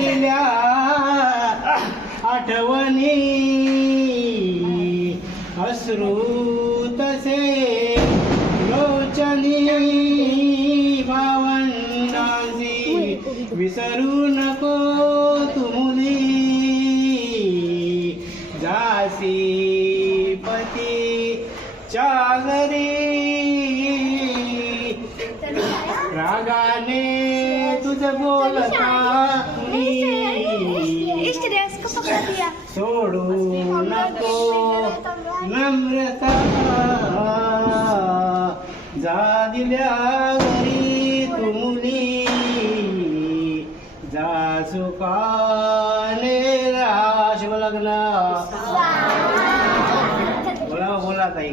दिल्या आठवणी. अश्रू तसे लोचनी भावंडासी विसरू नको तुमुली. जासी पती चागरी. रागाने तुझ बोलता सोडू नको. नम्रता. जा दिल्या घरी तुमुली जा सुखाने राहा शिवलग्न बोला बोला. ताई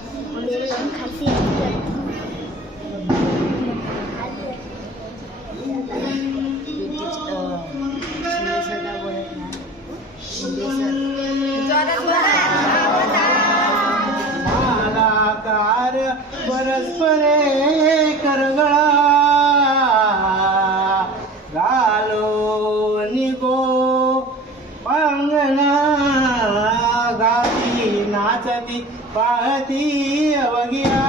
परस्परे करगळा. घालो निगो पांगणा गाती नाचती पाहती अवघिया.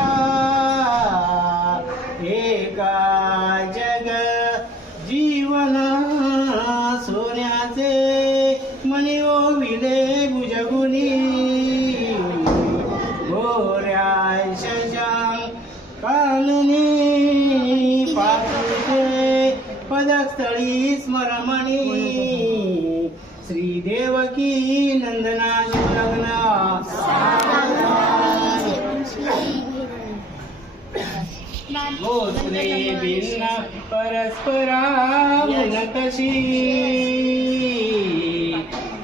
एका जग जीवन सोन्याचे. मनी विले बुजगुनी. गोऱ्या शशांक काननी. पातुते पदस्थळी स्मरमणी श्रीदेवकी नंदना शिवलग्न। भोसले भिन्न परस्परा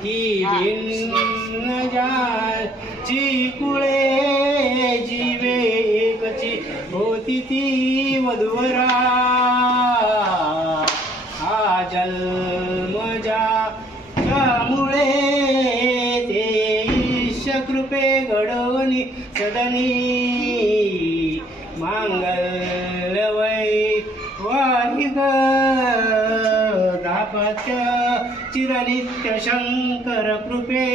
ही भिन्न जाची कुळे जीवे एकची होती ती वधुवरा घडवणी सदनी मांगल्यवै वाहिग दापत्य चिरनित्य शंकर कृपे.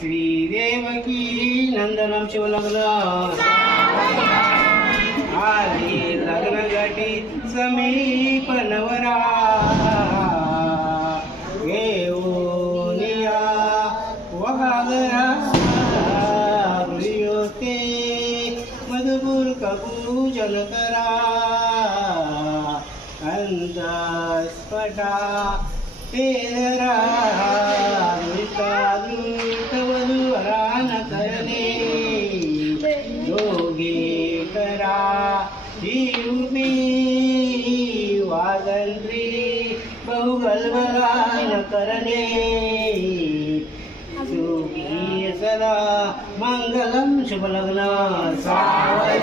श्रीदेवकी नंदनम शिवलग्न आली लग्न समीप नवरा. घेऊनिया वहागरा. मधुपूर कपूजन करा अंतस्फटा तेरा करणे योगे करा जीवी वादंत्री बहुगलबलान करणे सदा मंगलम शुभलग्न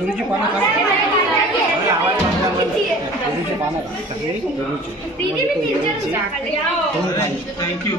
గురించి పని గురించి పని థ్యాంక్ యూ